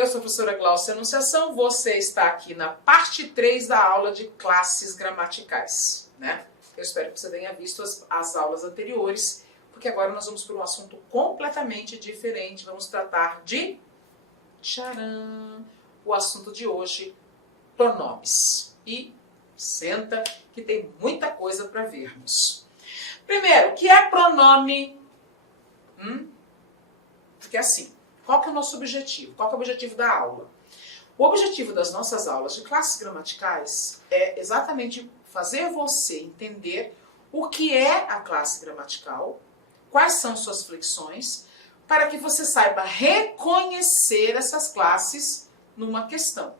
Eu sou a professora Glaucia Anunciação, você está aqui na parte 3 da aula de classes gramaticais, né? Eu espero que você tenha visto as aulas anteriores, porque agora nós vamos para um assunto completamente diferente. Vamos tratar de... Tcharam! O assunto de hoje, pronomes. E senta que tem muita coisa para vermos. Primeiro, o que é pronome? Porque assim, qual que é o nosso objetivo? Qual que é o objetivo da aula? O objetivo das nossas aulas de classes gramaticais é exatamente fazer você entender o que é a classe gramatical, quais são suas flexões, para que você saiba reconhecer essas classes numa questão,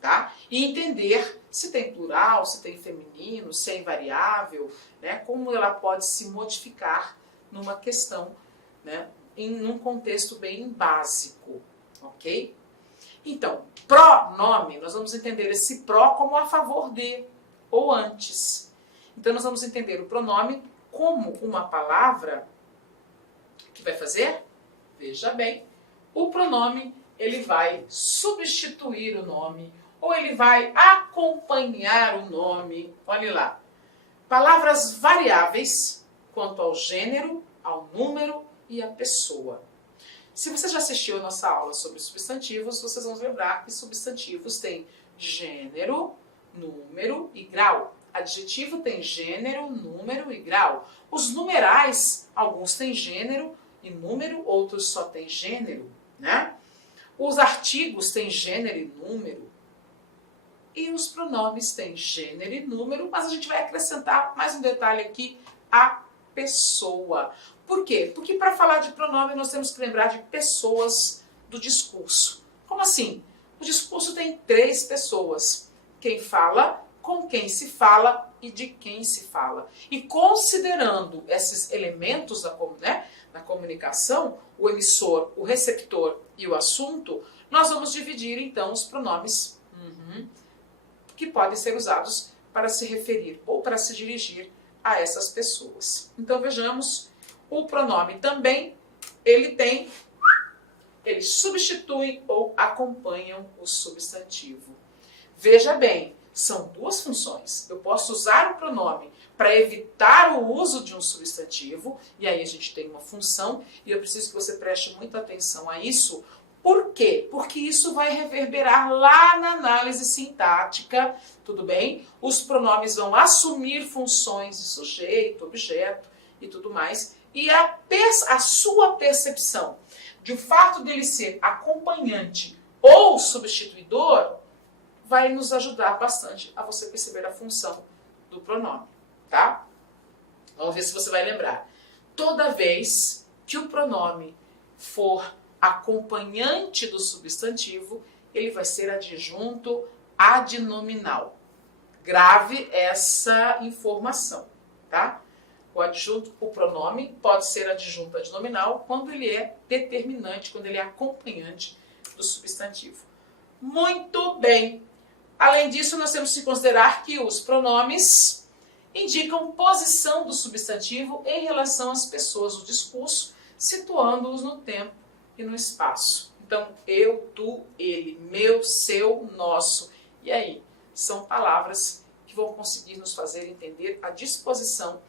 tá? E entender se tem plural, se tem feminino, se é invariável, né? Como ela pode se modificar numa questão, né? Num contexto bem básico, ok? Então, pronome, nós vamos entender esse pró como a favor de ou antes. Então, nós vamos entender o pronome como uma palavra que vai fazer, veja bem, o pronome ele vai substituir o nome ou ele vai acompanhar o nome. Olhe lá, palavras variáveis quanto ao gênero, ao número e à pessoa. Se você já assistiu a nossa aula sobre substantivos, vocês vão lembrar que substantivos têm gênero, número e grau. Adjetivo tem gênero, número e grau. Os numerais, alguns têm gênero e número, outros só têm gênero, né? Os artigos têm gênero e número. E os pronomes têm gênero e número, mas a gente vai acrescentar mais um detalhe aqui, a pessoa. Por quê? Porque para falar de pronome nós temos que lembrar de pessoas do discurso. Como assim? O discurso tem 3 pessoas. Quem fala, com quem se fala e de quem se fala. E considerando esses elementos da comunicação, o emissor, o receptor e o assunto, nós vamos dividir então os pronomes que podem ser usados para se referir ou para se dirigir a essas pessoas. Então vejamos, o pronome também, ele substitui ou acompanham o substantivo. Veja bem, são 2 funções. Eu posso usar o pronome para evitar o uso de um substantivo, e aí a gente tem uma função, e eu preciso que você preste muita atenção a isso. Por quê? Porque isso vai reverberar lá na análise sintática, tudo bem? Os pronomes vão assumir funções de sujeito, objeto e tudo mais, e a sua percepção de o fato dele ser acompanhante ou substituidor vai nos ajudar bastante a você perceber a função do pronome, tá? Vamos ver se você vai lembrar. Toda vez que o pronome for acompanhante do substantivo, ele vai ser adjunto adnominal. Grave essa informação, tá? O pronome pode ser adjunto adnominal quando ele é determinante, quando ele é acompanhante do substantivo. Muito bem! Além disso, nós temos que considerar que os pronomes indicam posição do substantivo em relação às pessoas do discurso, situando-os no tempo e no espaço. Então, eu, tu, ele, meu, seu, nosso. E aí? São palavras que vão conseguir nos fazer entender a disposição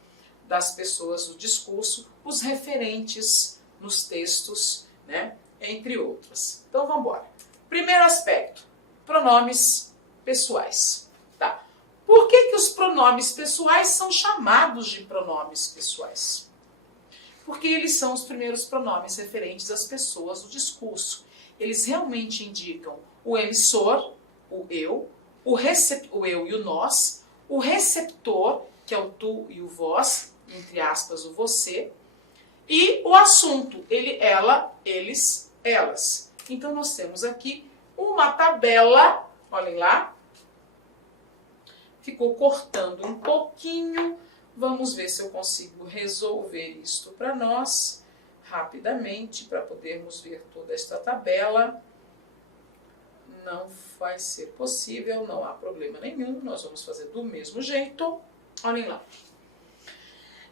das pessoas do discurso, os referentes nos textos, né? Entre outras. Então, vamos embora. Primeiro aspecto, pronomes pessoais. Tá? Por que os pronomes pessoais são chamados de pronomes pessoais? Porque eles são os primeiros pronomes referentes às pessoas do discurso. Eles realmente indicam o emissor, o eu e o nós, o receptor, que é o tu e o vós, entre aspas, o você, e o assunto, ele, ela, eles, elas. Então, nós temos aqui uma tabela, olhem lá, ficou cortando um pouquinho. Vamos ver se eu consigo resolver isto para nós rapidamente, para podermos ver toda esta tabela. Não vai ser possível, não há problema nenhum, nós vamos fazer do mesmo jeito. Olhem lá.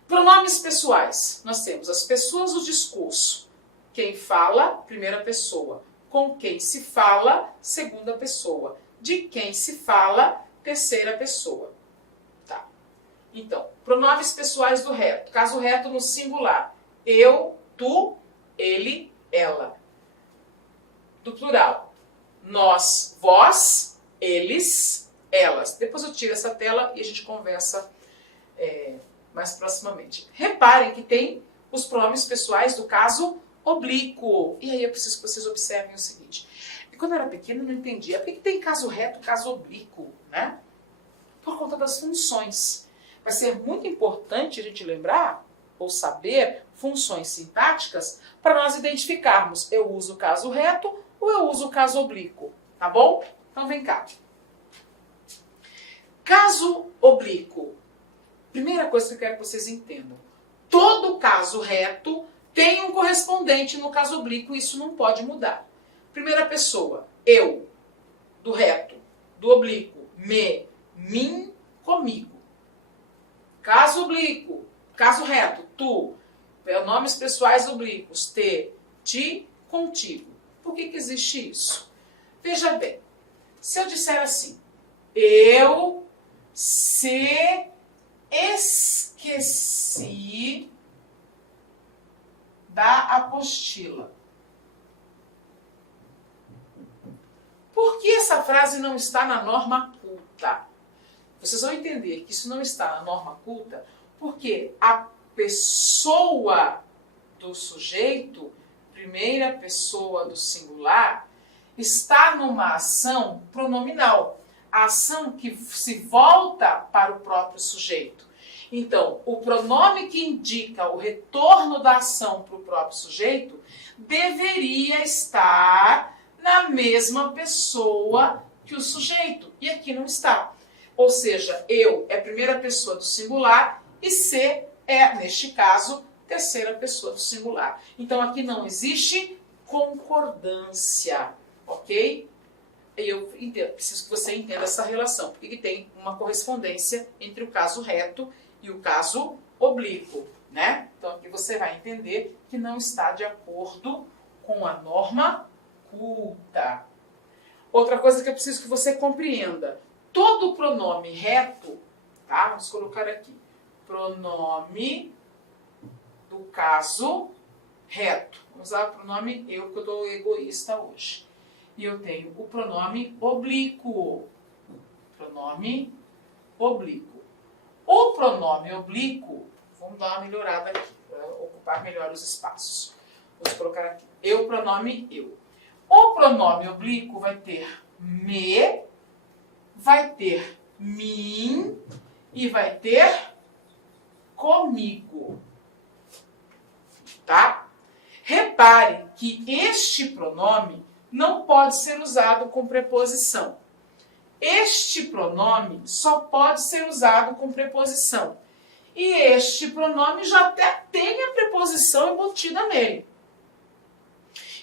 Pronomes pessoais. Nós temos as pessoas do discurso. Quem fala, primeira pessoa. com quem se fala, segunda pessoa. De quem se fala, terceira pessoa. Tá. Então, pronomes pessoais do reto. Caso reto no singular. Eu, tu, ele, ela. Do plural. Nós, vós, eles, elas. Depois eu tiro essa tela e a gente conversa mais proximamente. Reparem que tem os pronomes pessoais do caso oblíquo. E aí eu preciso que vocês observem o seguinte. Quando eu era pequena eu não entendia. Por que tem caso reto e caso oblíquo, né? Por conta das funções. Vai ser muito importante a gente lembrar ou saber funções sintáticas para nós identificarmos. Eu uso o caso reto ou eu uso o caso oblíquo, tá bom? Então vem cá. Caso oblíquo. Primeira coisa que eu quero que vocês entendam. Todo caso reto tem um correspondente no caso oblíquo, isso não pode mudar. Primeira pessoa, eu, do reto, do oblíquo, me, mim, comigo. Caso oblíquo, caso reto, tu, pronomes pessoais oblíquos, te, ti, contigo. Por que existe isso? Veja bem, se eu disser assim, eu se esqueci da apostila. Por que essa frase não está na norma culta? Vocês vão entender que isso não está na norma culta porque a pessoa do sujeito, primeira pessoa do singular, está numa ação pronominal. A ação que se volta para o próprio sujeito. Então, o pronome que indica o retorno da ação para o próprio sujeito deveria estar na mesma pessoa que o sujeito. E aqui não está. Ou seja, eu é a primeira pessoa do singular e se é, neste caso, terceira pessoa do singular. Então, aqui não existe concordância, ok? Eu preciso que você entenda essa relação, porque tem uma correspondência entre o caso reto e o caso oblíquo, né? Então, aqui você vai entender que não está de acordo com a norma culta. Outra coisa que eu preciso que você compreenda. Todo pronome reto, tá? Vamos colocar aqui. Pronome do caso reto. Vamos usar o pronome eu, porque eu estou egoísta hoje. E eu tenho o pronome oblíquo. Pronome oblíquo. O pronome oblíquo, vamos dar uma melhorada aqui, para ocupar melhor os espaços. Vamos colocar aqui. Eu, pronome eu. O pronome oblíquo vai ter me, vai ter mim e vai ter comigo. Tá? Repare que este pronome não pode ser usado com preposição. Este pronome só pode ser usado com preposição. E este pronome já até tem a preposição embutida nele.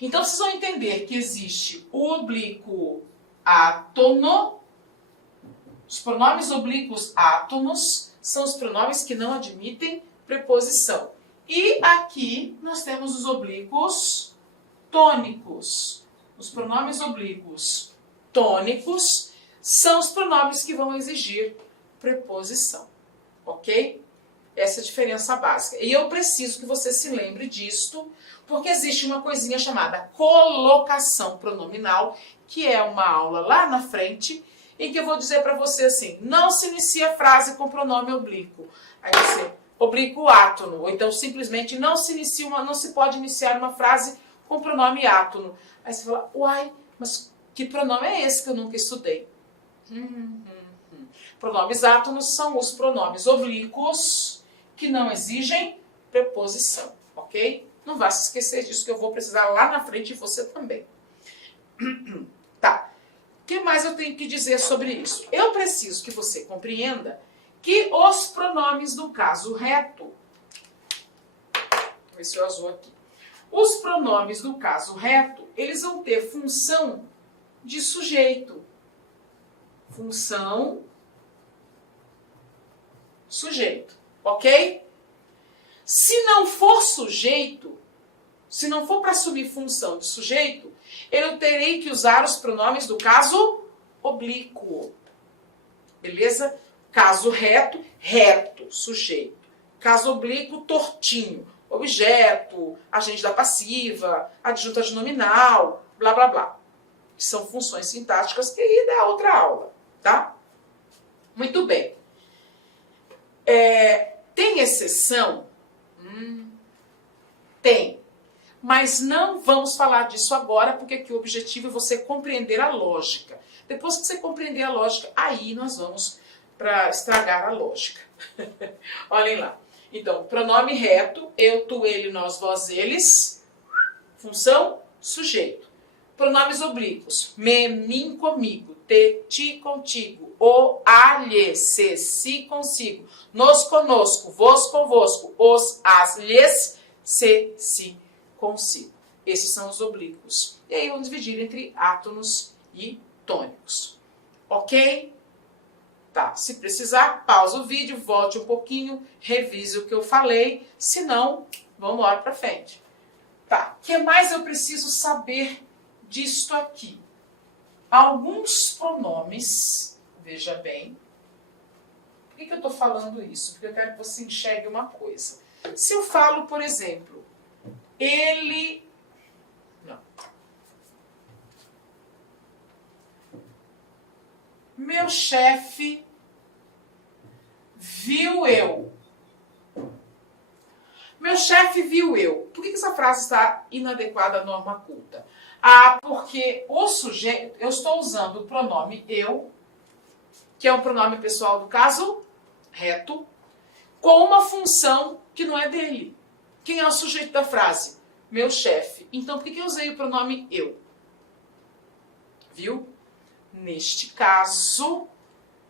Então, vocês vão entender que existe o oblíquo átono. Os pronomes oblíquos átonos são os pronomes que não admitem preposição. E aqui nós temos os oblíquos tônicos. Os pronomes oblíquos tônicos são os pronomes que vão exigir preposição. Ok? Essa é a diferença básica. E eu preciso que você se lembre disto, porque existe uma coisinha chamada colocação pronominal, que é uma aula lá na frente, em que eu vou dizer para você assim, não se inicia a frase com pronome oblíquo. Aí você, oblíquo átono, ou então simplesmente não se pode iniciar uma frase com pronome átono. Aí você fala, uai, mas que pronome é esse que eu nunca estudei? Pronomes átonos são os pronomes oblíquos que não exigem preposição, ok? Não vá se esquecer disso, que eu vou precisar lá na frente e você também. Tá. O que mais eu tenho que dizer sobre isso? Eu preciso que você compreenda que os pronomes do caso reto, vou ver se eu azul aqui. Os pronomes do caso reto, eles vão ter função de sujeito. Função sujeito, ok? Se não for sujeito, se não for para assumir função de sujeito, eu terei que usar os pronomes do caso oblíquo. Beleza? Caso reto, reto, sujeito. Caso oblíquo, tortinho, objeto, agente da passiva, adjunta de nominal, blá, blá, blá. São funções sintáticas que aí dá outra aula, tá? Muito bem. Tem exceção? Tem. Mas não vamos falar disso agora, porque aqui o objetivo é você compreender a lógica. Depois que você compreender a lógica, aí nós vamos para estragar a lógica. Olhem lá. Então, pronome reto, eu, tu, ele, nós, vós, eles. Função, sujeito. Pronomes oblíquos, me, mim, comigo, te, ti, contigo, o, a, lhe, se, si, consigo, nos, conosco, vos, convosco, os, as, lhes, se, si, consigo. Esses são os oblíquos. E aí vamos dividir entre átonos e tônicos. Ok? Tá. Se precisar, pausa o vídeo, volte um pouquinho, revise o que eu falei. Se não, vamos embora para frente. Tá. O que mais eu preciso saber disto aqui? Alguns pronomes, veja bem. Por que eu estou falando isso? Porque eu quero que você enxergue uma coisa. Se eu falo, por exemplo, ele... Não. Meu chefe viu eu. Meu chefe viu eu. Por que essa frase está inadequada à norma culta? Porque o sujeito, eu estou usando o pronome eu, que é um pronome pessoal do caso reto, com uma função que não é dele. Quem é o sujeito da frase? Meu chefe. Então, por que eu usei o pronome eu? Viu? Neste caso,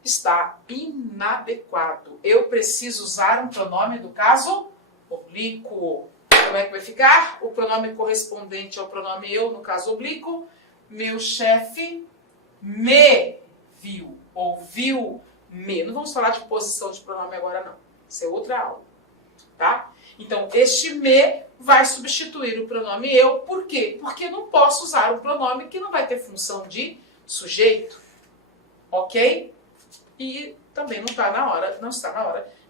está inadequado. Eu preciso usar um pronome do caso oblíquo. Como é que vai ficar? O pronome correspondente ao pronome eu, no caso oblíquo. Meu chefe me viu, ou viu-me. Não vamos falar de posição de pronome agora, não. Isso é outra aula, tá? Então, este me vai substituir o pronome eu. Por quê? Porque eu não posso usar um pronome que não vai ter função de sujeito. Ok? E também não está na hora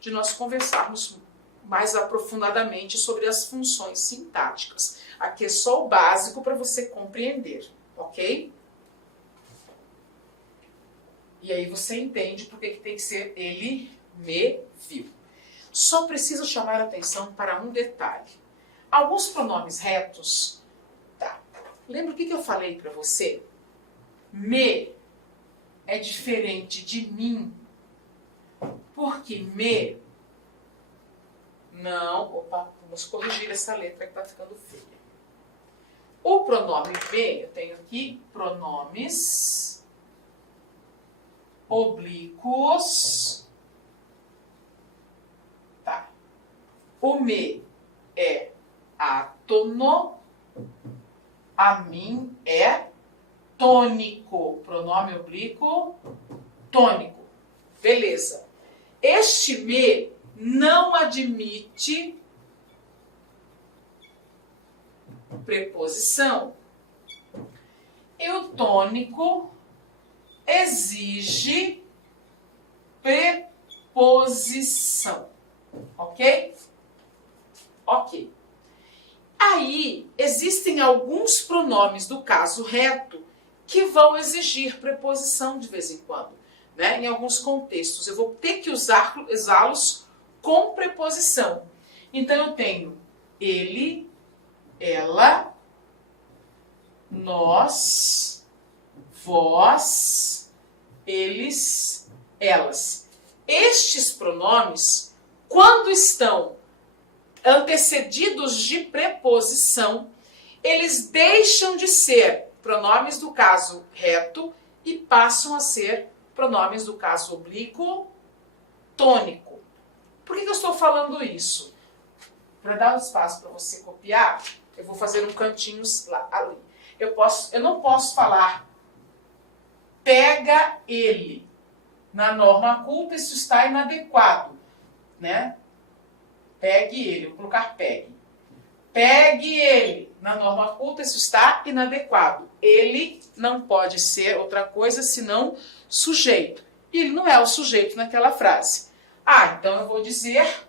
de nós conversarmos mais aprofundadamente sobre as funções sintáticas. Aqui é só o básico para você compreender, ok? E aí você entende por que tem que ser ele me viu. Só preciso chamar a atenção para um detalhe. Alguns pronomes retos, tá? Lembra o que eu falei para você? Me é diferente de mim, porque me... Não, opa, vamos corrigir essa letra que está ficando feia. O pronome me, eu tenho aqui pronomes oblíquos. Tá. O me é átono, a mim é tônico. Pronome oblíquo, tônico. Beleza. Este me não admite preposição. E o tônico exige preposição. Ok? Ok. Aí, existem alguns pronomes do caso reto que vão exigir preposição de vez em quando, né? Em alguns contextos. Eu vou ter que usá-los com preposição. Então, eu tenho ele, ela, nós, vós, eles, elas. Estes pronomes, quando estão antecedidos de preposição, eles deixam de ser pronomes do caso reto e passam a ser pronomes do caso oblíquo tônico. Por que eu estou falando isso? Para dar um espaço para você copiar, eu vou fazer um cantinho ali. Eu não posso falar pega ele. Na norma culta isso está inadequado, né? Pegue ele, vou colocar pegue. Pegue ele. Na norma culta isso está inadequado. Ele não pode ser outra coisa senão sujeito. E ele não é o sujeito naquela frase. Ah, então eu vou dizer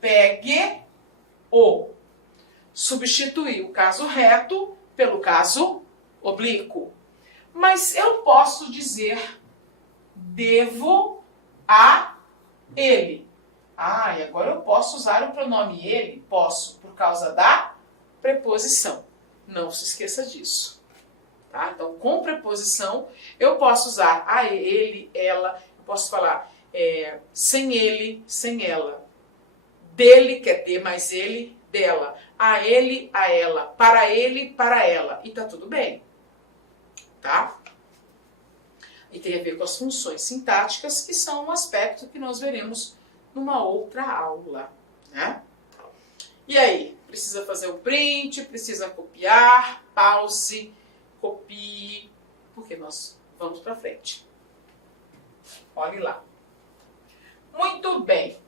pegue-o. Substituir o caso reto pelo caso oblíquo. Mas eu posso dizer devo a ele. Ah, e agora eu posso usar o pronome ele? Posso, por causa da preposição. Não se esqueça disso. Tá? Então, com preposição, eu posso usar a ele, ela. Eu posso falar sem ele, sem ela. Dele, que é de mais ele, dela. A ele, a ela. Para ele, para ela. E tá tudo bem. Tá? E tem a ver com as funções sintáticas, que são um aspecto que nós veremos numa outra aula, né? E aí, precisa fazer o print, precisa copiar, pause, copie, porque nós vamos para frente. Olhe lá. Muito bem.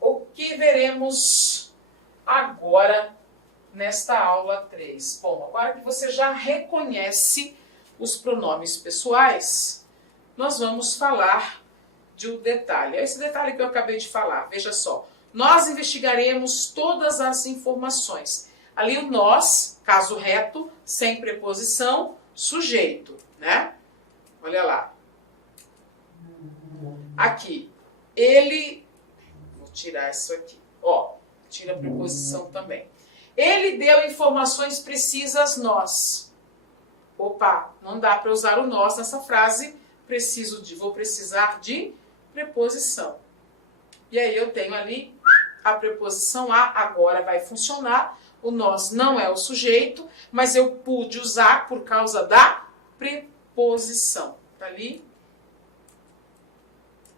O que veremos agora nesta aula 3? Bom, agora que você já reconhece os pronomes pessoais, nós vamos falar de um detalhe. Esse detalhe que eu acabei de falar, veja só. Nós investigaremos todas as informações. Ali o nós, caso reto, sem preposição, sujeito, né? Olha lá. Aqui, ele... Vou tirar isso aqui. Ó, tira a preposição também. Ele deu informações precisas nós. Opa, não dá para usar o nós nessa frase. Vou precisar de preposição. E aí eu tenho ali a preposição a, agora vai funcionar. O nós não é o sujeito, mas eu pude usar por causa da preposição. Tá ali?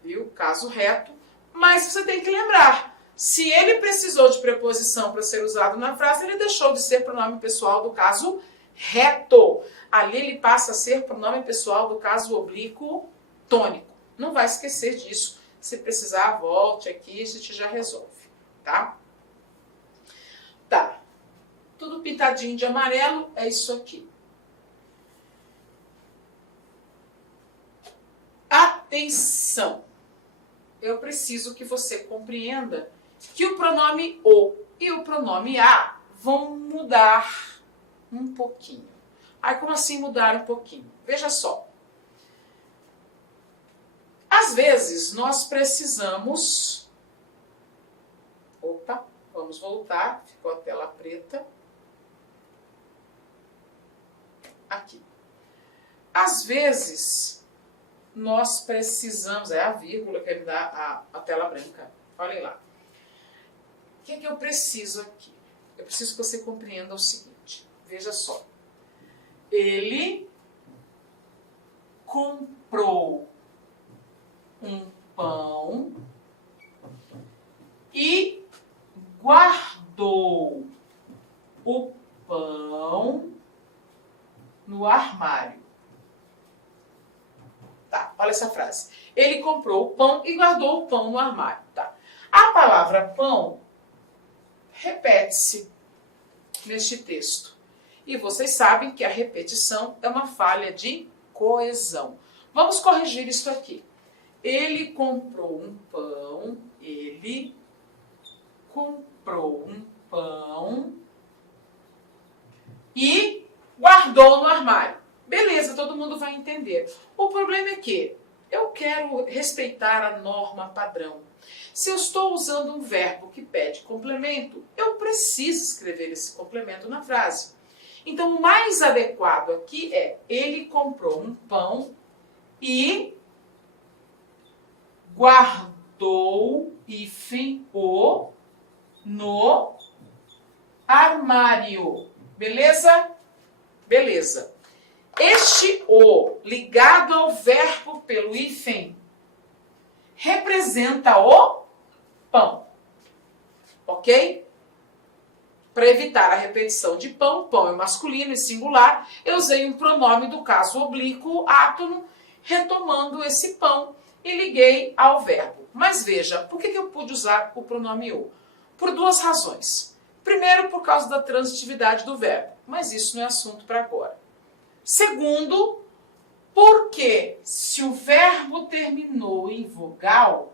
Viu? Caso reto. Mas você tem que lembrar, se ele precisou de preposição para ser usado na frase, ele deixou de ser pronome pessoal do caso reto. Ali ele passa a ser pronome pessoal do caso oblíquo tônico. Não vai esquecer disso. Se precisar, volte aqui, a gente já resolve, tá? Tá. Tudo pintadinho de amarelo, é isso aqui. Atenção! Eu preciso que você compreenda que o pronome o e o pronome a vão mudar um pouquinho. Aí, como assim mudar um pouquinho? Veja só. Às vezes, nós precisamos... Opa, vamos voltar. Ficou a tela preta. Aqui. Às vezes, nós precisamos... É a vírgula que me dá a tela branca. Olhem lá. O que é que eu preciso aqui? Eu preciso que você compreenda o seguinte. Veja só. Ele comprou um pão e guardou o pão no armário. Tá, olha essa frase. Ele comprou o pão e guardou o pão no armário. Tá. A palavra pão repete-se neste texto. E vocês sabem que a repetição é uma falha de coesão. Vamos corrigir isso aqui. Ele comprou um pão, ele comprou um pão e guardou no armário. Beleza, todo mundo vai entender. O problema é que eu quero respeitar a norma padrão. Se eu estou usando um verbo que pede complemento, eu preciso escrever esse complemento na frase. Então, o mais adequado aqui é ele comprou um pão e guardou o no armário. Beleza? Beleza. Este o ligado ao verbo pelo hífen representa o pão. Ok? Para evitar a repetição de pão, pão é masculino e singular, eu usei um pronome do caso oblíquo átono, retomando esse pão e liguei ao verbo. Mas veja, por que eu pude usar o pronome o? Por duas razões. Primeiro, por causa da transitividade do verbo, mas isso não é assunto para agora. Segundo, porque se o verbo terminou em vogal,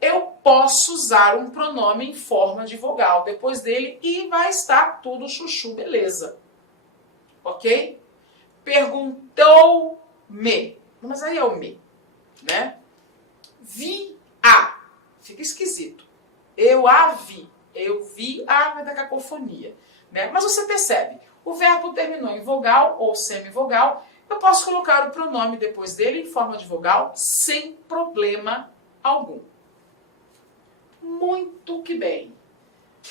eu posso usar um pronome em forma de vogal depois dele e vai estar tudo chuchu, beleza. Ok? Perguntou-me. Mas aí é o me, né? Vi-a. Fica esquisito. Eu a vi. Eu vi a, vai dar cacofonia. Né? Mas você percebe, o verbo terminou em vogal ou semivogal, eu posso colocar o pronome depois dele em forma de vogal sem problema algum. Muito que bem.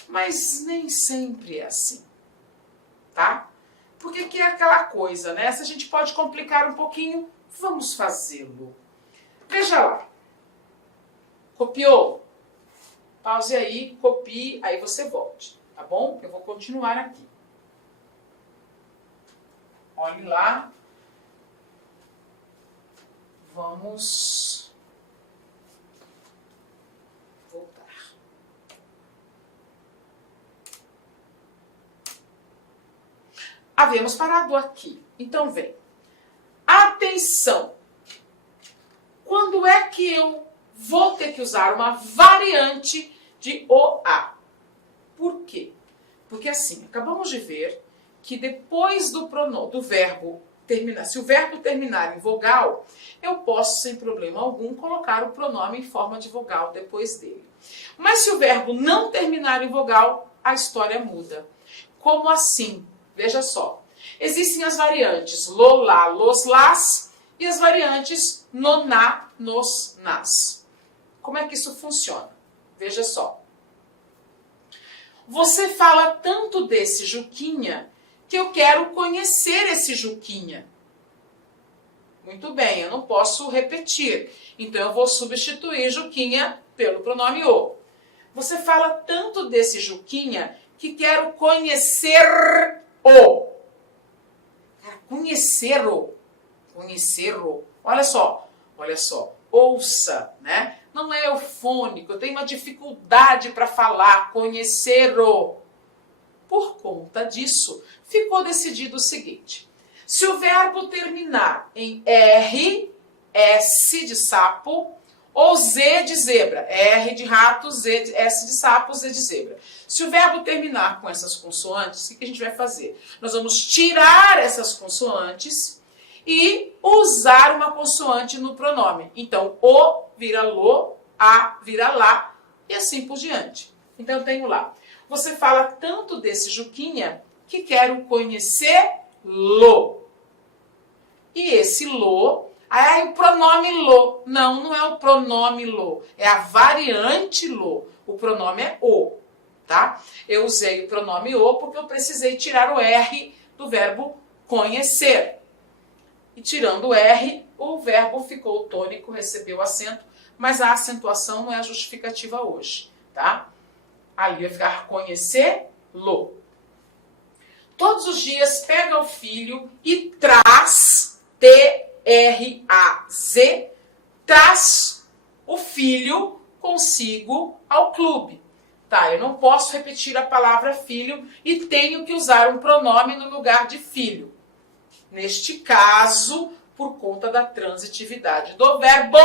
Mas nem sempre é assim. Tá? Porque que é aquela coisa, né? Se a gente pode complicar um pouquinho, vamos fazê-lo. Veja lá. Copiou? Pause aí, copie, aí você volte, tá bom? Eu vou continuar aqui. Olhe lá. Vamos voltar. Havíamos parado aqui. Então, vem. Atenção! Quando é que eu vou ter que usar uma variante de OA? Por quê? Porque assim, acabamos de ver que depois do verbo terminar, se o verbo terminar em vogal, eu posso, sem problema algum, colocar o pronome em forma de vogal depois dele. Mas se o verbo não terminar em vogal, a história muda. Como assim? Veja só. Existem as variantes lo, lá, los, las e as variantes no, na, nos, nas. Como é que isso funciona? Veja só. Você fala tanto desse Juquinha que eu quero conhecer esse Juquinha. Muito bem, eu não posso repetir. Então eu vou substituir Juquinha pelo pronome o. Você fala tanto desse Juquinha que quero conhecer o. Conhecer-o. Conhecer-o. Olha só. Ouça, né? Não é eufônico, eu tenho uma dificuldade para falar, conhecer-o. Por conta disso, ficou decidido o seguinte. Se o verbo terminar em R, S de sapo, ou Z de zebra, R de rato, S de sapo, Z de zebra. Se o verbo terminar com essas consoantes, o que a gente vai fazer? Nós vamos tirar essas consoantes e usar uma consoante no pronome. Então, o vira lo, a vira lá e assim por diante. Então, eu tenho lá. Você fala tanto desse Juquinha que quero conhecer-lo. E esse lo, aí o pronome lo. Não, não é o pronome lo, é a variante lo. O pronome é o, tá? Eu usei o pronome o porque eu precisei tirar o R do verbo conhecer. E tirando o R, o verbo ficou tônico, recebeu acento, mas a acentuação não é a justificativa hoje, tá? Ali vai ficar conhecer-lo. Todos os dias pega o filho e traz, T-R-A-Z, traz o filho consigo ao clube. Tá, eu não posso repetir a palavra filho e tenho que usar um pronome no lugar de filho. Neste caso, por conta da transitividade do verbo,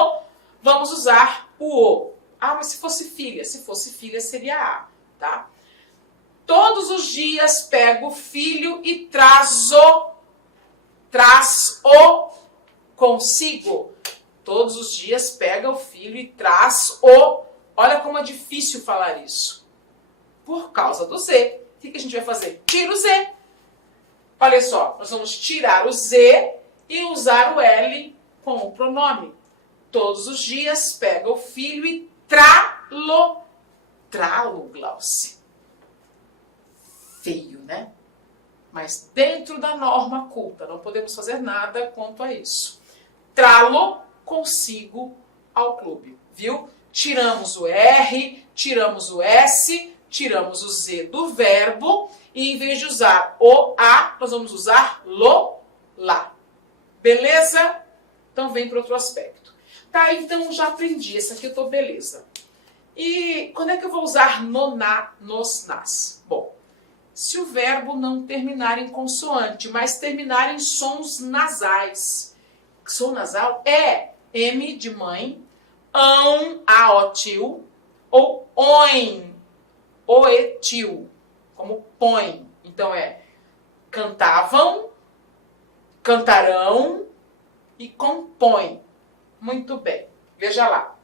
vamos usar o. Ah, mas se fosse filha seria a, tá? Todos os dias pego o filho e traz o consigo. Todos os dias pega o filho e traz o. Olha como é difícil falar isso. Por causa do Z. O que a gente vai fazer? Tira o Z. Olha só, nós vamos tirar o Z e usar o L com o pronome. Todos os dias pega o filho e trá-lo. Trá-lo, Glauce. Feio, né? Mas dentro da norma culta, não podemos fazer nada quanto a isso. Trá-lo consigo ao clube, viu? Tiramos o R, tiramos o S, tiramos o Z do verbo e em vez de usar o a, nós vamos usar lo, lá. Beleza? Então vem para outro aspecto. Tá, então já aprendi. Esse aqui eu tô beleza. E quando é que eu vou usar no, na, nos, nas? Bom, se o verbo não terminar em consoante, mas terminar em sons nasais. Som nasal é M de mãe, a, o, tio, ou oin, o, e, tio, como põe. Então é cantavam, cantarão e compõem. Muito bem, veja lá.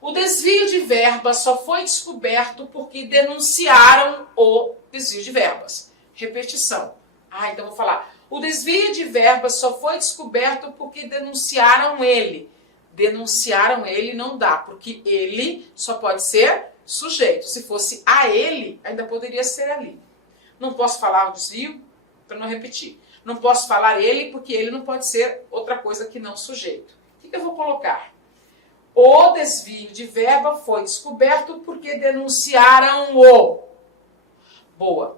O desvio de verbas só foi descoberto porque denunciaram o desvio de verbas. Repetição. Então vou falar. O desvio de verbas só foi descoberto porque denunciaram ele. Denunciaram ele não dá, porque ele só pode ser sujeito. Se fosse a ele, ainda poderia ser ali. Não posso falar o desvio para não repetir. Não posso falar ele porque ele não pode ser outra coisa que não sujeito. O que eu vou colocar? O desvio de verba foi descoberto porque denunciaram-o. Boa.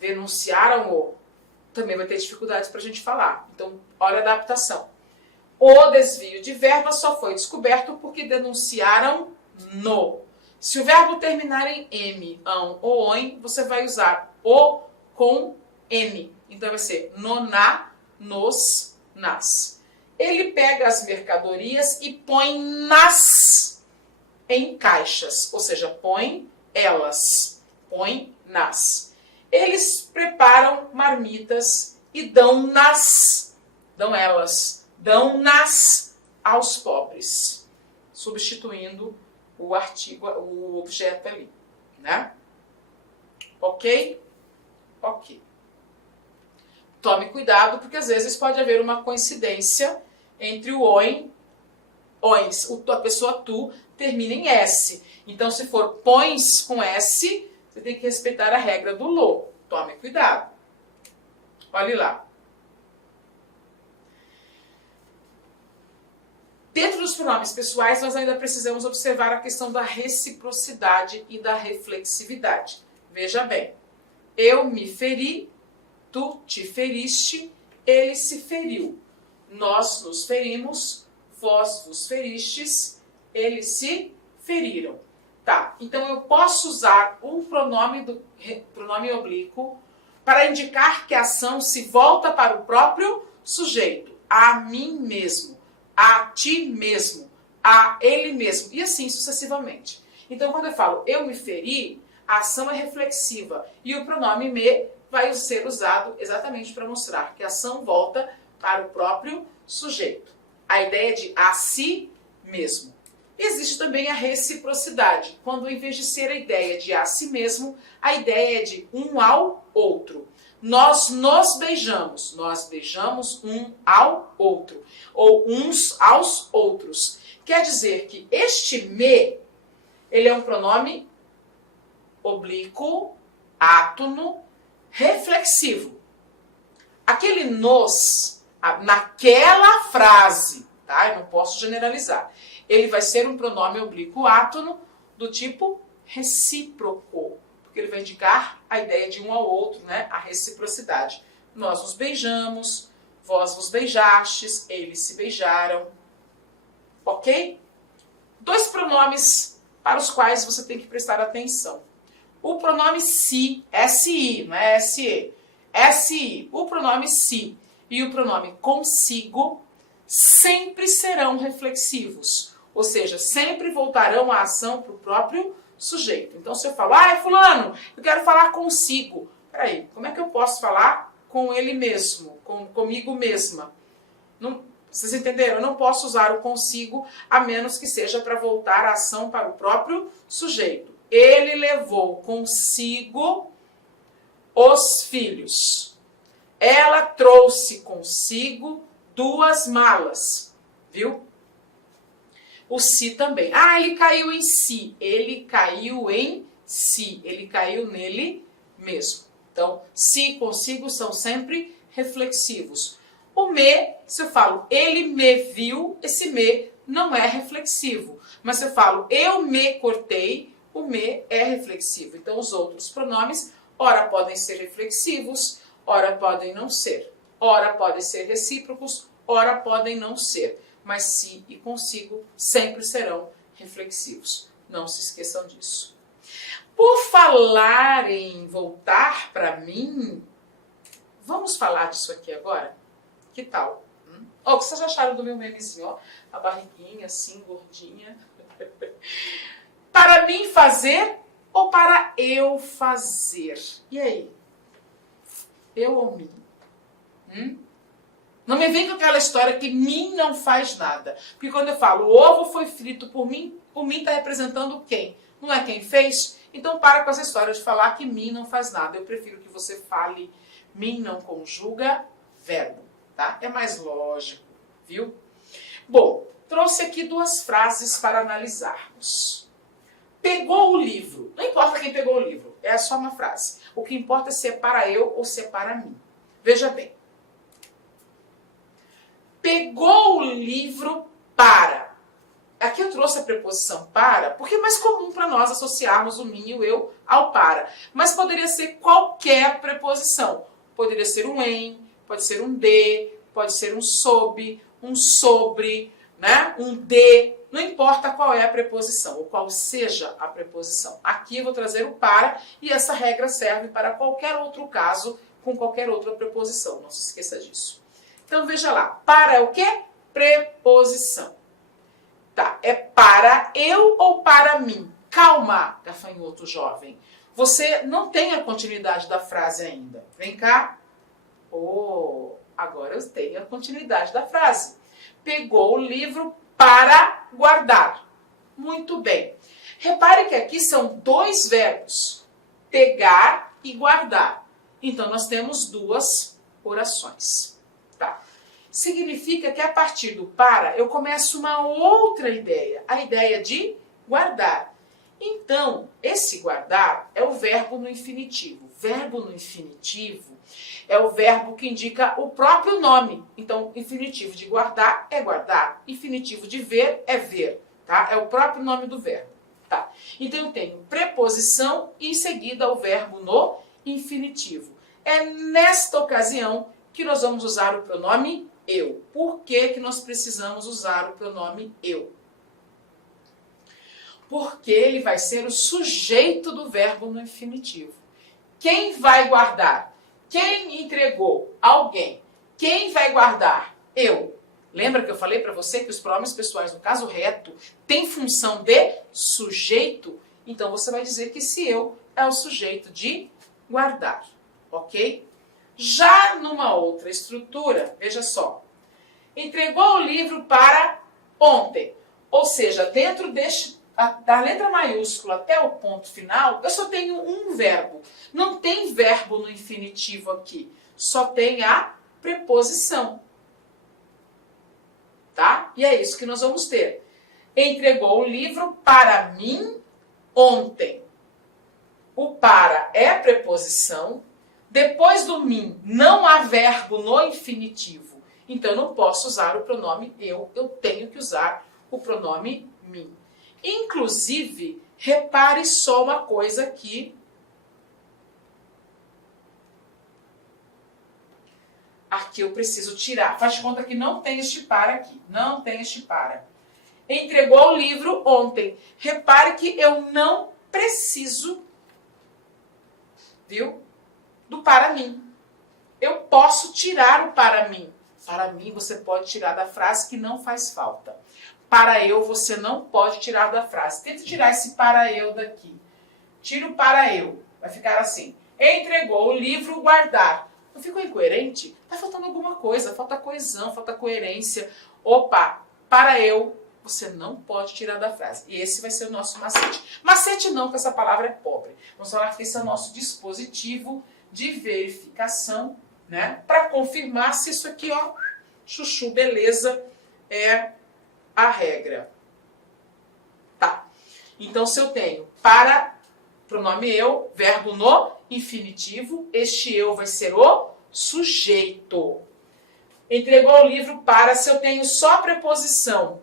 Denunciaram-o. Também vai ter dificuldades para a gente falar. Então, olha a adaptação. O desvio de verba só foi descoberto porque denunciaram-no. Se o verbo terminar em M, ão ou oin, você vai usar o com N. Então, vai ser no, na, nos, nas. Ele pega as mercadorias e põe nas em caixas, ou seja, põe elas, põe nas. Eles preparam marmitas e dão elas aos pobres, substituindo o artigo, o objeto ali, né? Ok? Ok. Tome cuidado, porque às vezes pode haver uma coincidência entre o oin, oins, a pessoa tu, termina em S. Então, se for pões com S, você tem que respeitar a regra do lo. Tome cuidado. Olhe lá. Dentro dos pronomes pessoais, nós ainda precisamos observar a questão da reciprocidade e da reflexividade. Veja bem. Eu me feri, tu te feriste, ele se feriu. Nós nos ferimos, vós vos feristes, eles se feriram. Tá, então eu posso usar o pronome oblíquo para indicar que a ação se volta para o próprio sujeito. A mim mesmo, a ti mesmo, a ele mesmo, e assim sucessivamente. Então, quando eu falo eu me feri, a ação é reflexiva e o pronome me vai ser usado exatamente para mostrar que a ação volta para o próprio sujeito. A ideia de a si mesmo. Existe também a reciprocidade, quando em vez de ser a ideia de a si mesmo, a ideia é de um ao outro. Nós nos beijamos, nós beijamos um ao outro, ou uns aos outros. Quer dizer que este me, ele é um pronome oblíquo, átono, reflexivo. Aquele nos, naquela frase, tá? Eu não posso generalizar. Ele vai ser um pronome oblíquo átono do tipo recíproco, porque ele vai indicar a ideia de um ao outro, né? A reciprocidade. Nós nos beijamos, vós vos beijastes, eles se beijaram. Ok? Dois pronomes para os quais você tem que prestar atenção. O pronome si, S-I, não é S-E. S-I, o pronome si e o pronome consigo sempre serão reflexivos. Ou seja, sempre voltarão a ação para o próprio sujeito. Então, se eu falo, fulano, eu quero falar consigo. Peraí, como é que eu posso falar com ele mesmo, comigo mesma? Não, vocês entenderam? Eu não posso usar o consigo, a menos que seja para voltar a ação para o próprio sujeito. Ele levou consigo os filhos. Ela trouxe consigo 2 malas. Viu? O si também. Ele caiu em si. Ele caiu em si. Ele caiu nele mesmo. Então, si e consigo são sempre reflexivos. O me, se eu falo ele me viu, esse me não é reflexivo. Mas se eu falo eu me cortei, o me é reflexivo. Então, os outros pronomes, ora podem ser reflexivos, ora podem não ser. Ora podem ser recíprocos, ora podem não ser. Mas si e consigo sempre serão reflexivos. Não se esqueçam disso. Por falar em voltar para mim, vamos falar disso aqui agora? Que tal? Ó, o que vocês acharam do meu memezinho? Ó, a barriguinha assim, gordinha. Para mim fazer ou para eu fazer? E aí? Eu ou mim? Não me vem com aquela história que mim não faz nada. Porque quando eu falo o ovo foi frito por mim, o mim está representando quem? Não é quem fez? Então para com essa história de falar que mim não faz nada. Eu prefiro que você fale mim não conjuga verbo, tá? É mais lógico, viu? Bom, trouxe aqui duas frases para analisarmos. Pegou o livro. Não importa quem pegou o livro, é só uma frase. O que importa é se é para eu ou se é para mim. Veja bem. Pegou o livro para. Aqui eu trouxe a preposição para, porque é mais comum para nós associarmos o mim e o eu ao para. Mas poderia ser qualquer preposição. Poderia ser um em, pode ser um de, pode ser um sob, um sobre, né? Um de. Não importa qual é a preposição, ou qual seja a preposição. Aqui eu vou trazer o para, e essa regra serve para qualquer outro caso, com qualquer outra preposição. Não se esqueça disso. Então, veja lá. Para é o quê? Preposição. Tá, é para eu ou para mim? Calma, gafanhoto jovem. Você não tem a continuidade da frase ainda. Vem cá. Oh, agora eu tenho a continuidade da frase. Pegou o livro para guardar. Muito bem. Repare que aqui são dois verbos. Pegar e guardar. Então, nós temos duas orações. Tá. Significa que a partir do para, eu começo uma outra ideia. A ideia de guardar. Então, esse guardar é o verbo no infinitivo. Verbo no infinitivo é o verbo que indica o próprio nome. Então, infinitivo de guardar é guardar. Infinitivo de ver é ver. Tá? É o próprio nome do verbo. Tá? Então, eu tenho preposição e em seguida o verbo no infinitivo. É nesta ocasião que nós vamos usar o pronome eu. Por que que nós precisamos usar o pronome eu? Porque ele vai ser o sujeito do verbo no infinitivo. Quem vai guardar? Quem entregou? Alguém. Quem vai guardar? Eu. Lembra que eu falei para você que os pronomes pessoais, no caso reto, têm função de sujeito? Então você vai dizer que esse eu é o sujeito de guardar. Ok? Já numa outra estrutura, veja só. Entregou o livro para ontem. Ou seja, dentro da letra maiúscula até o ponto final, eu só tenho um verbo. Não tem verbo no infinitivo aqui. Só tem a preposição. Tá? E é isso que nós vamos ter. Entregou o livro para mim ontem. O para é a preposição. Depois do mim não há verbo no infinitivo. Então eu não posso usar o pronome eu tenho que usar o pronome mim. Inclusive, repare só uma coisa aqui. Aqui eu preciso tirar. Faz de conta que não tem este para aqui. Não tem este para. Entregou o livro ontem. Repare que eu não preciso, viu? Do para mim. Eu posso tirar o para mim. Para mim você pode tirar da frase que não faz falta. Para eu você não pode tirar da frase. Tenta tirar esse para eu daqui. Tira o para eu. Vai ficar assim. Entregou o livro guardar. Não ficou incoerente? Tá faltando alguma coisa. Falta coesão, falta coerência. Opa, para eu você não pode tirar da frase. E esse vai ser o nosso macete. Macete não, que essa palavra é pobre. Vamos falar que esse é o nosso dispositivo de verificação, né? Para confirmar se isso aqui, ó, chuchu, beleza, é a regra. Tá. Então, se eu tenho para, pronome eu, verbo no infinitivo, este eu vai ser o sujeito. Entregou o livro para, se eu tenho só preposição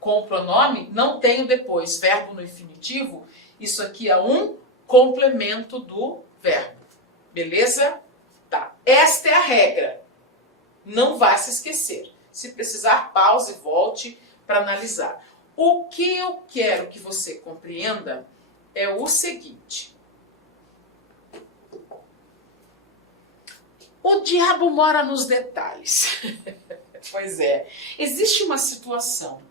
com o pronome, não tenho depois verbo no infinitivo, isso aqui é um complemento do verbo. Beleza? Tá. Esta é a regra. Não vá se esquecer. Se precisar, pause e volte para analisar. O que eu quero que você compreenda é o seguinte. O diabo mora nos detalhes. Pois é. Existe uma situação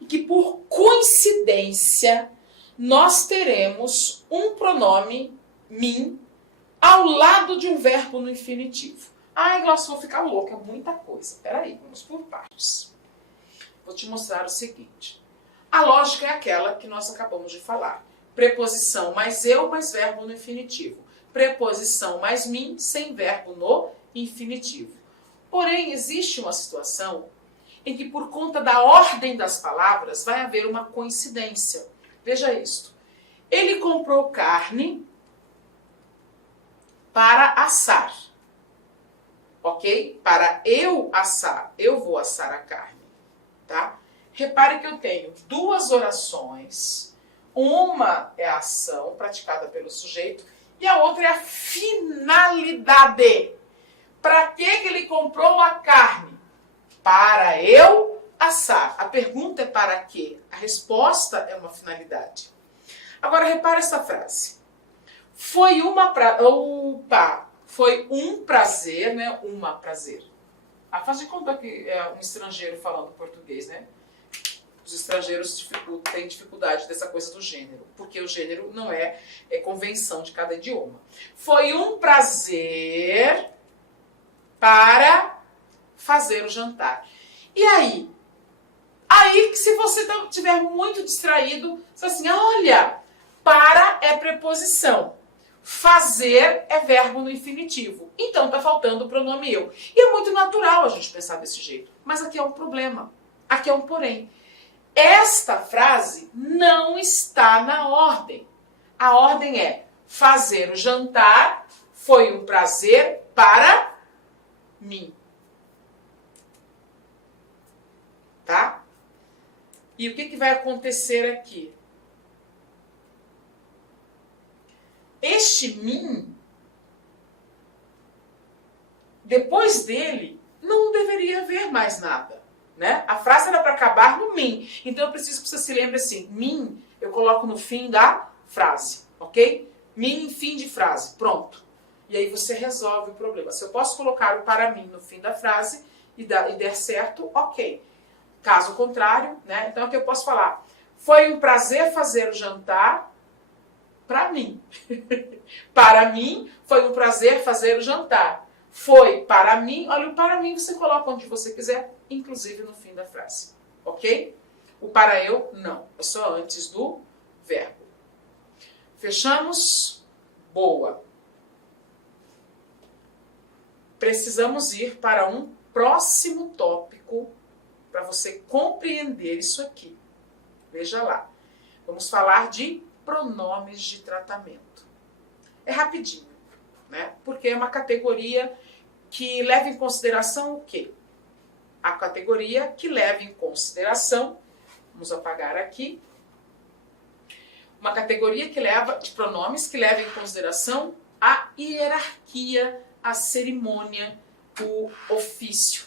em que, por coincidência, nós teremos um pronome mim ao lado de um verbo no infinitivo. Ai, Glaucio, vou ficar louca, é muita coisa. Peraí, vamos por partes. Vou te mostrar o seguinte. A lógica é aquela que nós acabamos de falar. Preposição mais eu, mais verbo no infinitivo. Preposição mais mim, sem verbo no infinitivo. Porém, existe uma situação em que, por conta da ordem das palavras, vai haver uma coincidência. Veja isto. Ele comprou carne para assar. Ok? Para eu assar. Eu vou assar a carne. Tá? Repare que eu tenho duas orações. Uma é a ação praticada pelo sujeito e a outra é a finalidade. Para que ele comprou a carne? Para eu assar. A pergunta é para quê? A resposta é uma finalidade. Agora repare essa frase. Foi um prazer, né? Uma prazer. Faz de conta que é um estrangeiro falando português, né? Os estrangeiros têm dificuldade dessa coisa do gênero, porque o gênero não é convenção de cada idioma. Foi um prazer para fazer o jantar. E aí? Aí, se você estiver muito distraído, você assim, olha, para é preposição. Fazer é verbo no infinitivo. Então, está faltando o pronome eu. E é muito natural a gente pensar desse jeito. Mas aqui é um problema. Aqui é um porém. Esta frase não está na ordem. A ordem é fazer o jantar foi um prazer para mim. Tá? E o que vai acontecer aqui? Este mim, depois dele, não deveria haver mais nada. Né? A frase era para acabar no mim. Então eu preciso que você se lembre assim, mim eu coloco no fim da frase, ok? Mim em fim de frase, pronto. E aí você resolve o problema. Se eu posso colocar o para mim no fim da frase e der certo, ok. Caso contrário, né? Então aqui eu posso falar, foi um prazer fazer o jantar para mim. Para mim, foi um prazer fazer o jantar. Foi para mim, olha, o para mim você coloca onde você quiser, inclusive no fim da frase, ok? O para eu, não, é só antes do verbo. Fechamos? Boa. Precisamos ir para um próximo tópico para você compreender isso aqui. Veja lá. Vamos falar de pronomes de tratamento. É rapidinho, né? Porque é uma categoria que leva em consideração o quê? A categoria que leva em consideração, vamos apagar aqui, uma categoria que leva de pronomes que leva em consideração a hierarquia, a cerimônia, o ofício.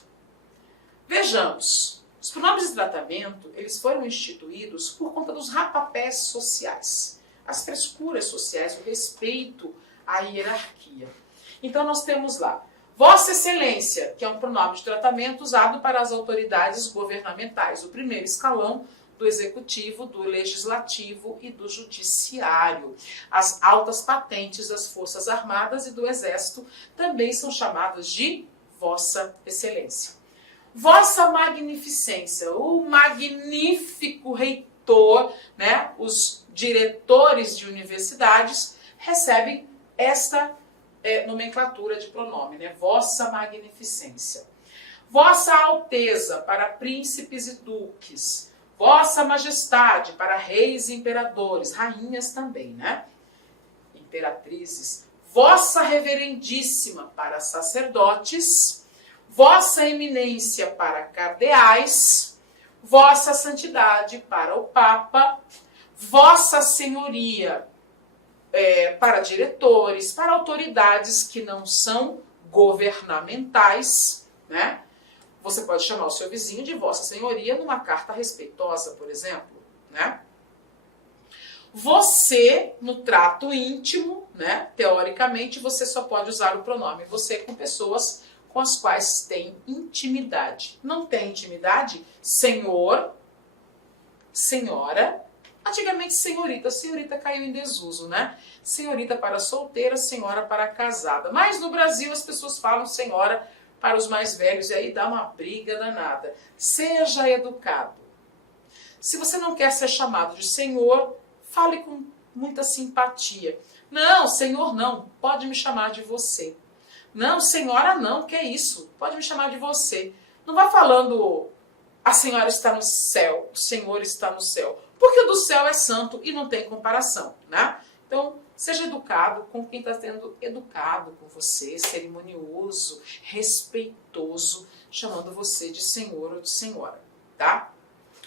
Vejamos, os pronomes de tratamento, eles foram instituídos por conta dos rapapés sociais, as frescuras sociais, o respeito à hierarquia. Então nós temos lá, Vossa Excelência, que é um pronome de tratamento usado para as autoridades governamentais, o primeiro escalão do executivo, do legislativo e do judiciário. As altas patentes das Forças Armadas e do Exército também são chamadas de Vossa Excelência. Vossa Magnificência, o magnífico reitor, né, os diretores de universidades recebem esta nomenclatura de pronome, né? Vossa Magnificência. Vossa Alteza, para príncipes e duques. Vossa Majestade, para reis e imperadores, rainhas também, né? Imperatrizes. Vossa Reverendíssima, para sacerdotes. Vossa Eminência, para cardeais. Vossa Santidade, para o Papa. Vossa Senhoria, para diretores, para autoridades que não são governamentais, né? Você pode chamar o seu vizinho de Vossa Senhoria numa carta respeitosa, por exemplo, né? Você, no trato íntimo, né, teoricamente, você só pode usar o pronome você com pessoas com as quais tem intimidade. Não tem intimidade? Senhor, senhora, antigamente senhorita. Senhorita caiu em desuso, né? Senhorita para solteira, senhora para casada. Mas no Brasil as pessoas falam senhora para os mais velhos e aí dá uma briga danada. Seja educado. Se você não quer ser chamado de senhor, fale com muita simpatia. Não, senhor não, pode me chamar de você. Não, senhora não, que é isso? Pode me chamar de você. Não vá falando a senhora está no céu, o senhor está no céu. Porque o do céu é santo e não tem comparação, né? Então, seja educado com quem está sendo educado com você, cerimonioso, respeitoso, chamando você de senhor ou de senhora, tá?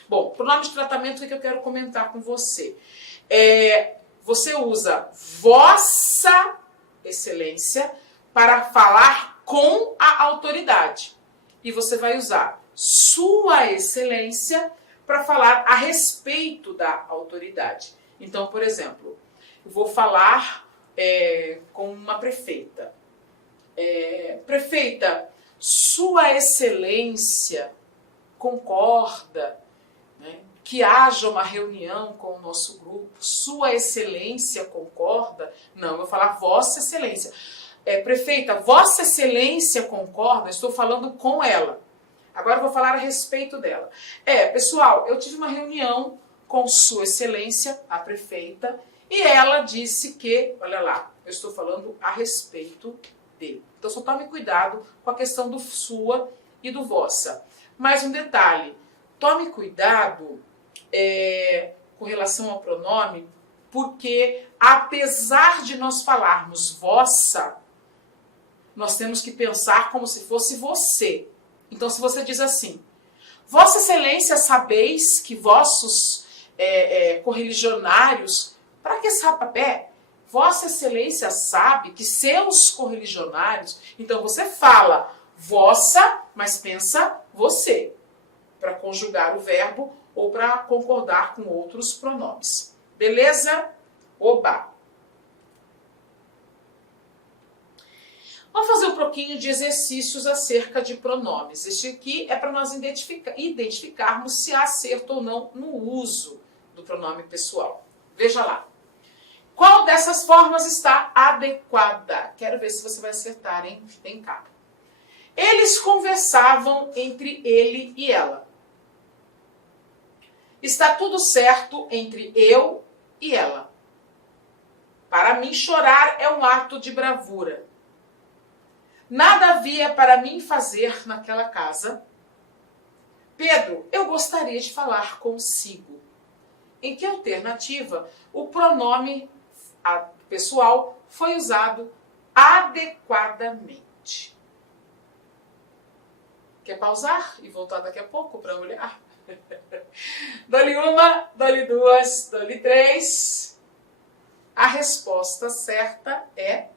Bom, pronome de tratamento, o que eu quero comentar com você? Você usa Vossa Excelência para falar com a autoridade. E você vai usar Sua Excelência para falar a respeito da autoridade. Então, por exemplo, eu vou falar com uma prefeita. Prefeita, Sua Excelência concorda, né, que haja uma reunião com o nosso grupo? Sua Excelência concorda? Não, eu vou falar Vossa Excelência. Prefeita, Vossa Excelência concorda? Estou falando com ela. Agora eu vou falar a respeito dela. Pessoal, eu tive uma reunião com Sua Excelência, a prefeita, e ela disse que, olha lá, eu estou falando a respeito dele. Então só tome cuidado com a questão do sua e do vossa. Mais um detalhe, tome cuidado com relação ao pronome, porque apesar de nós falarmos vossa, nós temos que pensar como se fosse você. Então, se você diz assim, Vossa Excelência, sabeis que vossos correligionários, para que esse rapapé? Vossa Excelência sabe que seus correligionários, então você fala vossa, mas pensa você, para conjugar o verbo ou para concordar com outros pronomes. Beleza? Oba! Vamos fazer um pouquinho de exercícios acerca de pronomes. Este aqui é para nós identificarmos se há acerto ou não no uso do pronome pessoal. Veja lá. Qual dessas formas está adequada? Quero ver se você vai acertar, hein? Vem cá. Eles conversavam entre ele e ela. Está tudo certo entre eu e ela. Para mim, chorar é um ato de bravura. Nada havia para mim fazer naquela casa. Pedro, eu gostaria de falar consigo. Em que alternativa o pronome pessoal foi usado adequadamente? Quer pausar e voltar daqui a pouco para olhar? Dou-lhe uma, dou-lhe duas, dou-lhe três. A resposta certa é: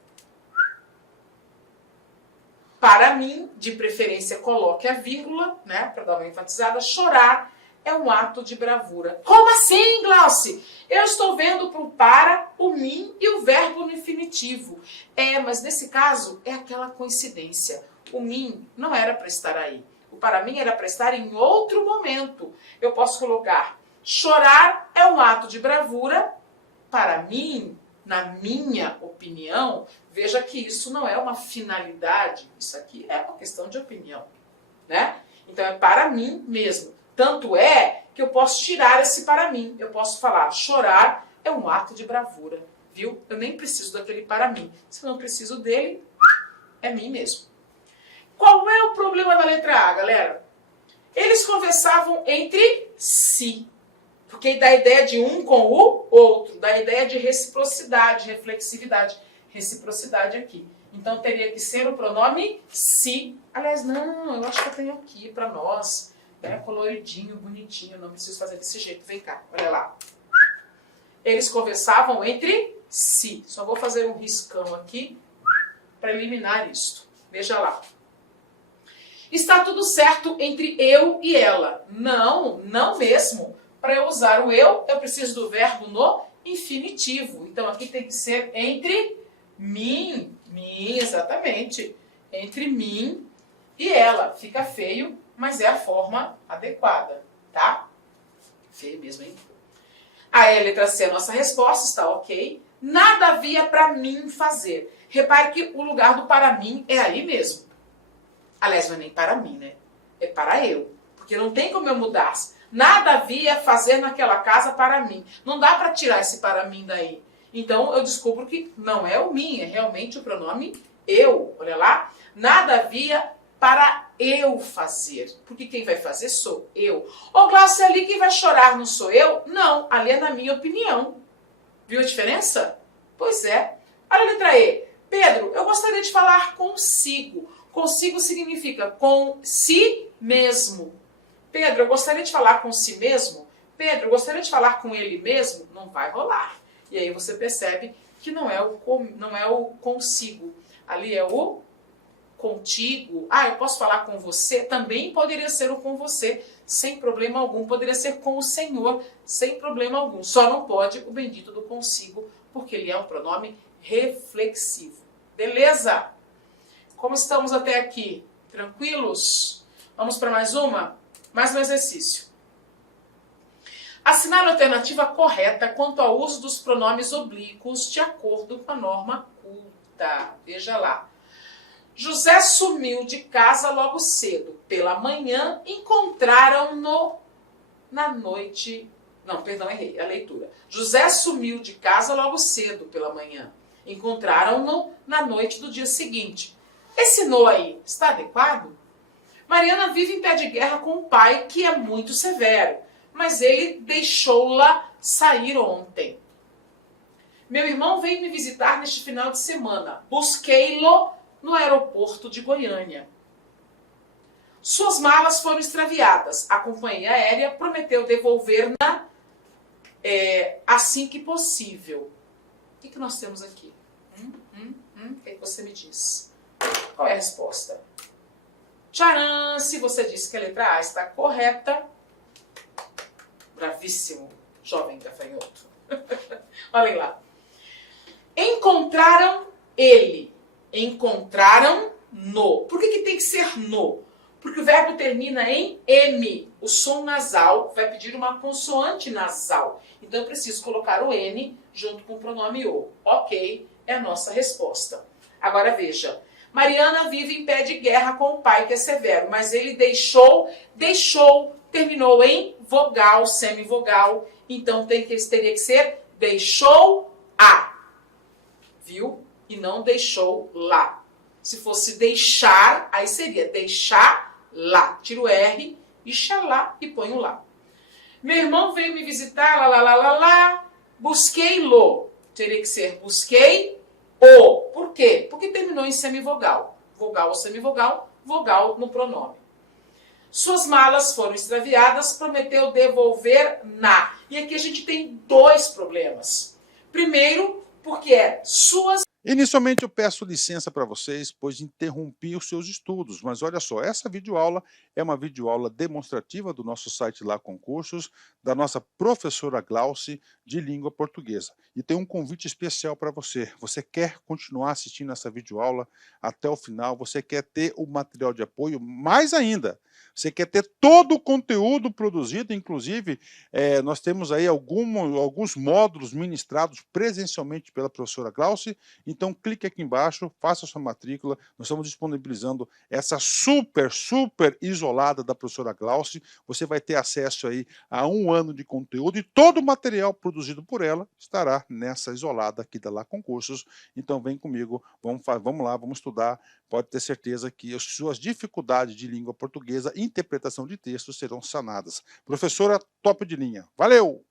para mim, de preferência coloque a vírgula, né, para dar uma enfatizada, chorar é um ato de bravura. Como assim, Glauci? Eu estou vendo pro para, o mim e o verbo no infinitivo. Mas nesse caso é aquela coincidência. O mim não era para estar aí. O para mim era para estar em outro momento. Eu posso colocar chorar é um ato de bravura. Para mim, na minha opinião, veja que isso não é uma finalidade. Isso aqui é uma questão de opinião, né? Então é para mim mesmo. Tanto é que eu posso tirar esse para mim. Eu posso falar, chorar é um ato de bravura, viu? Eu nem preciso daquele para mim. Se eu não preciso dele, é mim mesmo. Qual é o problema da letra A, galera? Eles conversavam entre si. Porque dá a ideia de um com o outro. Dá a ideia de reciprocidade, reflexividade. Reciprocidade aqui. Então teria que ser o pronome si. Aliás, não, eu acho que eu tenho aqui para nós. Coloridinho, bonitinho, não preciso fazer desse jeito. Vem cá, olha lá. Eles conversavam entre si. Só vou fazer um riscão aqui para eliminar isto. Veja lá. Está tudo certo entre eu e ela. Não, não mesmo. Para eu usar o eu preciso do verbo no infinitivo. Então aqui tem que ser entre mim, exatamente. Entre mim e ela. Fica feio, mas é a forma adequada, tá? Feio mesmo, hein? Aí a letra C, a nossa resposta, está ok. Nada havia para mim fazer. Repare que o lugar do para mim é ali mesmo. Aliás, não é nem para mim, né? É para eu. Porque não tem como eu mudar. Nada havia a fazer naquela casa para mim. Não dá para tirar esse para mim daí. Então eu descubro que não é o mim, é realmente o pronome eu. Olha lá. Nada havia para eu fazer. Porque quem vai fazer sou eu. Ô, Glaucia, ali quem vai chorar não sou eu? Não, ali é na minha opinião. Viu a diferença? Pois é. Olha a letra E. Pedro, eu gostaria de falar consigo. Consigo significa com si mesmo. Pedro, eu gostaria de falar com si mesmo. Pedro, eu gostaria de falar com ele mesmo. Não vai rolar. E aí você percebe que não é o consigo. Ali é o contigo. Ah, eu posso falar com você? Também poderia ser o com você, sem problema algum. Poderia ser com o Senhor, sem problema algum. Só não pode o bendito do consigo, porque ele é um pronome reflexivo. Beleza? Como estamos até aqui? Tranquilos? Vamos para mais uma? Mais um exercício. Assinale a alternativa correta quanto ao uso dos pronomes oblíquos de acordo com a norma culta. Veja lá. José sumiu de casa logo cedo. Pela manhã, encontraram-no na noite... Não, perdão, errei a leitura. José sumiu de casa logo cedo pela manhã. Encontraram-no na noite do dia seguinte. Esse no aí está adequado? Mariana vive em pé de guerra com o pai, que é muito severo, mas ele deixou-la sair ontem. Meu irmão veio me visitar neste final de semana. Busquei-lo no aeroporto de Goiânia. Suas malas foram extraviadas. A companhia aérea prometeu devolver-na assim que possível. O que nós temos aqui? O que você me diz? Qual é a resposta? Tcharam! Se você disse que a letra A está correta, bravíssimo, jovem gafanhoto. Olhem lá. Encontraram ele. Encontraram no. Por que tem que ser no? Porque o verbo termina em M. O som nasal vai pedir uma consoante nasal. Então eu preciso colocar o N junto com o pronome o. Ok, é a nossa resposta. Agora veja. Mariana vive em pé de guerra com o pai, que é severo, mas ele deixou, terminou em vogal, semivogal. Então teria que ser deixou a. Viu? E não deixou lá. Se fosse deixar, aí seria deixar lá. Tira o R, lá e põe o lá. Meu irmão veio me visitar, lá. Busquei-lo. Teria que ser busquei o. Por quê? Porque terminou em semivogal. Vogal ou semivogal, vogal no pronome. Suas malas foram extraviadas, prometeu devolver na. E aqui a gente tem dois problemas. Primeiro, porque é suas... Inicialmente eu peço licença para vocês, pois interrompi os seus estudos, mas olha só, essa videoaula é uma videoaula demonstrativa do nosso site Lá Concursos, da nossa professora Glauci de língua portuguesa. E tem um convite especial para você. Você quer continuar assistindo essa videoaula até o final, você quer ter o material de apoio, mais ainda, você quer ter todo o conteúdo produzido, inclusive nós temos aí alguns módulos ministrados presencialmente pela professora Glauci. Então clique aqui embaixo, faça a sua matrícula, nós estamos disponibilizando essa super isolada da professora Glauci. Você vai ter acesso aí a 1 ano de conteúdo e todo o material produzido por ela estará nessa isolada aqui da Lá Concursos. Então vem comigo, vamos lá, vamos estudar. Pode ter certeza que as suas dificuldades de língua portuguesa e interpretação de textos serão sanadas. Professora top de linha. Valeu!